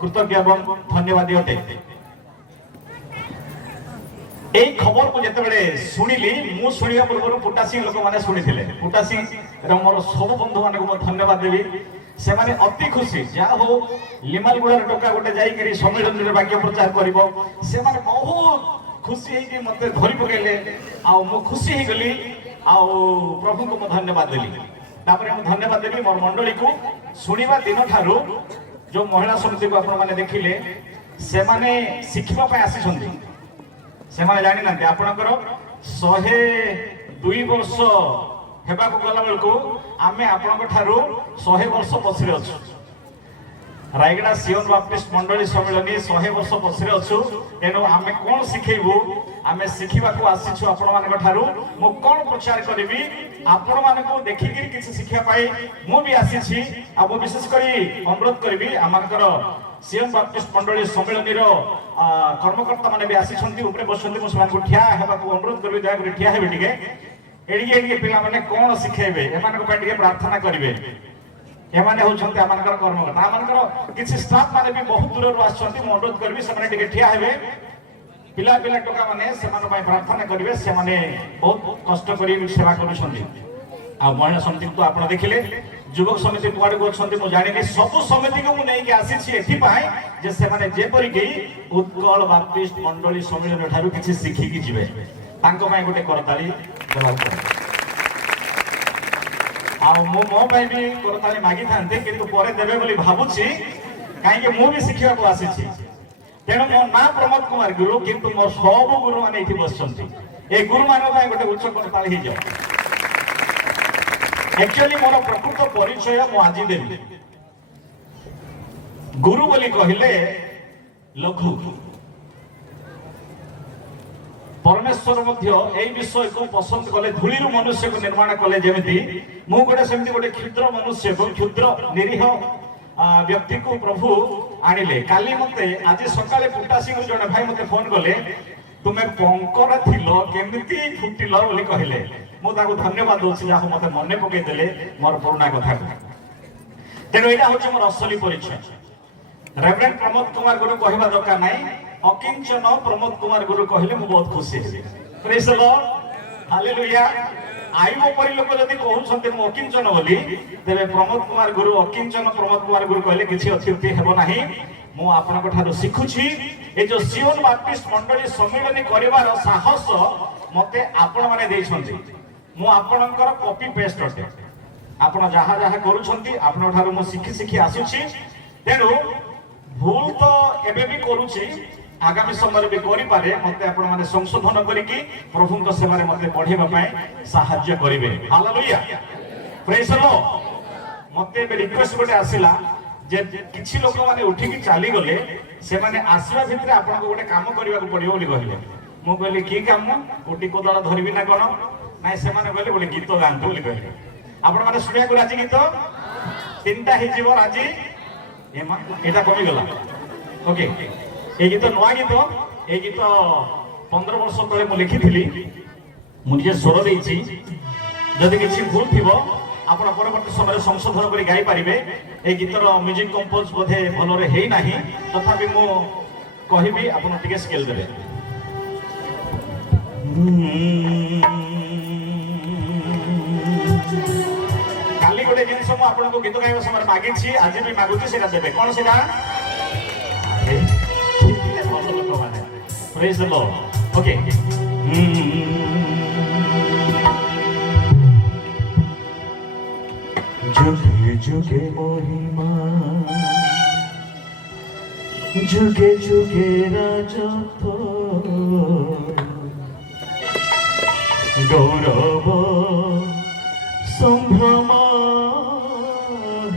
कृतज्ञ एवं धन्यवाद अटे। এই খবর কু যেতবে শুনিলি মু শুনিবা পূর্বর পুটাসী লোক মানে শুনিলে পুটাসী মোর সব বন্ধু মানুষ ধন্যবাদ দেবি সে অতি খুশি যা হো লিমালগুড়ার টোকা গোটে যাই সম্মিলনী বাক্য প্রচার করব সে বহুত খুশি হয়েকি মতো ধরি পকাইলে মু খুশি হয়ে গলি প্রভু को धन्यवाद देली तापरे मु धन्यवाद देबी मोर मंडली को सुनिबा दिन ठारू जो महिला समिति को आपण माने देखिले से माने शिखिबा पय आसी छथि से माने जानि नांते आपणकर 102 वर्ष हेबा को गला बेल को आमे आपणक ठारू 100 वर्ष पछरे अछु रायगड़ा सियोन बाप्टिस्ट मंडली सम्मेलनी 100 वर्ष पछरे अछु तेनो आमे कोन सिखेबू आमे शिखिबा को आसीछु आपण मानक ठारू मु कोन प्रचार करबी आपण मानको देखि कि किछि शिक्षा पाई मु भी आसीछि आ मु विशेष करी अनुरोध करबी आमकर सियोन बाप्टिस्ट मंडली सम्मेलनी रो कर्मकर्ता माने भी आसीछंती ऊपर बसंती मु समान को ठिया हेबा को अनुरोध करबी दया करी ठिया हेबे टिके एडिके पिला माने कोन सिखेबे एमानको पय टिके प्रार्थना करिवे एमाने होछंती आमनकर कर्मकर्ता आमनकर किछि स्टाफ माने भी बहुत दूर रो आछंती मु अनुरोध करबी से माने टिके ठिया हेबे पिला पिला टोका माने से माने पय प्रार्थना करिवे से माने बहुत कष्ट करी सेवा करूछंती आ महिला समिति तो आपण देखिले युवक समिति कुआड को छंती मु जानिनी सब समिति को मु नै के आसी छी एथि पाए जे से माने जे परि के उत्कल बाप्टिस्ट मंडली सम्मेलन ठारू किछि सिखि कि जिवे तांको पय गोटे करताली दबाउ आ मो मो पय भी करताली मागी थांते किंतु परे देबे बोली भाबुछि काहे के मु भी सिखिया को आसी छी तेणु मो ना प्रमोद कुमार गुरु किंतु मोर सब गुरु माने एठी बसछंती ए गुरु मानो पय गोटे उच्च करताली हि जाओ एक्चुअली मोर प्रकृत परिचय मु आजि देबी गुरु बोली कहिले लघु परमेश्वर मध्य एई विषय को पसंद कले धूलिरु मनुष्य को निर्माण कले जेमिति मु गोटे सेमिति गोटे क्षुद्र मनुष्य को क्षुद्र निरीह व्यक्ति को प्रभु आनिले काली मते आज सकाळे पुटासी को जने भाई मते फोन कले तुमे पंकर थिलो केमिति फुटिलो बोली कहिले मु ताको धन्यवाद दोछि जा मते मने पके देले मोर पुराना कथा को तेनो एटा होछि मोर असली परिचय रेवरेंड प्रमोद कुमार गुरु कहिबा दरकार नै अकिंचन प्रमोद कुमार गुरु कहिले मु बहुत खुशी heavy praise the Lord hallelujah आई मो परि लोक जदि कहउछन्ते मु अकिंचन बोली तेबे प्रमोद कुमार गुरु अकिंचन प्रमोद कुमार गुरु कहले किछि अतिथि हेबो नाही मु आपनक ठारो सिखुछि ए जो सियोन बाप्टिस्ट मंडली सम्मेलन करिवार साहस मते आपण माने देइछन्ती मु आपनकर कॉपी पेस्ट अटे आपण जहा जहा करूछन्ती आपण ठारो मु सिखि सिखि आसुछि तेनु भूल तो एबे भी करूछि आगामी समय भी करि पारे मते आपण माने संशोधन करी कि प्रभु को सेवा रे मते पढेबा पय सहाय्य करिवे हालेलुया प्रेज द लॉर्ड मते बे रिक्वेस्ट गोटे आसिला जे किछि लोक माने उठी कि चाली गले से माने आसीबा भितरे आपण को गोटे काम करिवा को पडियो बोली कहले मु कहली की काम कोटी कोदळ धरिबी ना कोन नाइ से माने कहले गोटे गीत गांतो बोली कहले आपण माने सुनिया को राजी गीत तीनटा हि जीव राजी एमा एटा कमी गला ओके ए गीत नवा गीत ए गीत 15 वर्ष तले मु लिखिथिली मु निजे स्वर देइछि जदि किछि भूल थिबो आपण परवर्ती समय संशोधन करी गाई पारिबे ए गीतर म्यूजिक कंपोज बोधे भलो रे हेई नाही तथापि मु कहिबी आपण टिके स्केल देबे काली गोटे जिनस मु आपण को गीत गाइबा समय मागी छी आज भी मागुची सेटा देबे कोन सेटा प्रेज द लॉर्ड ओके जुगे जुगे महिमा जुगे जुगे राजत्व गौरव संभ्रम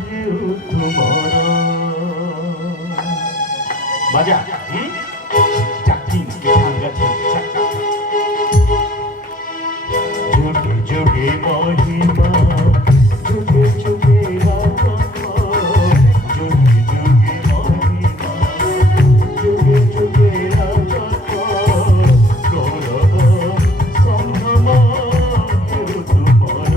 हेउ तुमर बाजा चाकिन के अंगठी चक्का जुगे जुगे महिमा जुगे जुगे राजत्व जुगे जुगे महिमा जुगे जुगे राजत्व गौरव संभ्रम हेउ तुमर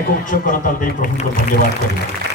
ଏକ ଉଚ୍ଚ କରତାଳ ଦେଇ ପ୍ରଭୁଙ୍କ ଧନ୍ୟବାଦ କରିବା।